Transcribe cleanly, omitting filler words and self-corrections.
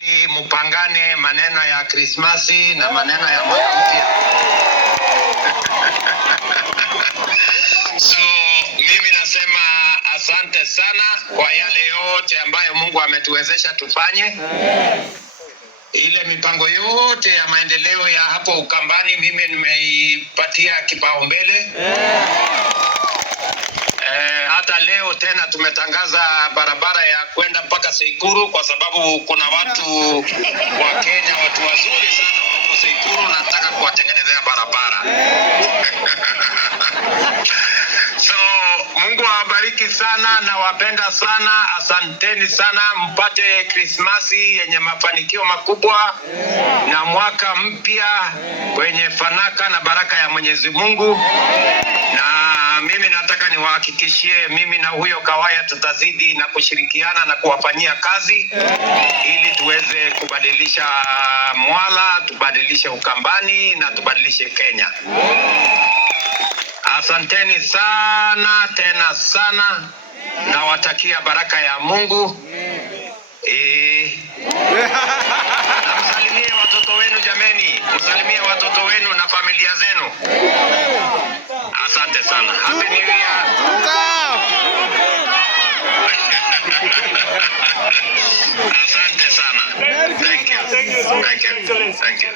Mpangane maneno ya Krismasi na maneno ya mwaka mpya. So mimi nasema asante sana kwa yale yote ambayo Mungu ametuwezesha tufanye. Ile mipango yote ya maendeleo ya hapo Ukambani mimi nimeipatia kipaumbele. Hata leo tena tumetangaza barabara ya kwenda mpaka Seikuru kwa sababu kuna watu wa Kenya, watu wazuri sana wako Seikuru, nataka kuwatengenezea barabara. So Mungu awabariki sana na wapenda sana. Asanteni sana, mpate Krismasi yenye mafanikio makubwa na mwaka mpya wenye fanaka na baraka ya Mwenyezi Mungu. Na mimi nataka niwahakikishie, mimi na huyo Kawaya tutazidi na kushirikiana na kuwafanyia kazi ili tuweze kubadilisha Mwala, tubadilishe Ukambani na tubadilishe Kenya. Asanteni sana tena sana, na watakia baraka ya Mungu. Na msalimie watoto wenu jameni, msalimie watoto wenu na familia zenu. Asante sana. Happy New Year. Asante sana. Thank you. Thank you. Thank you.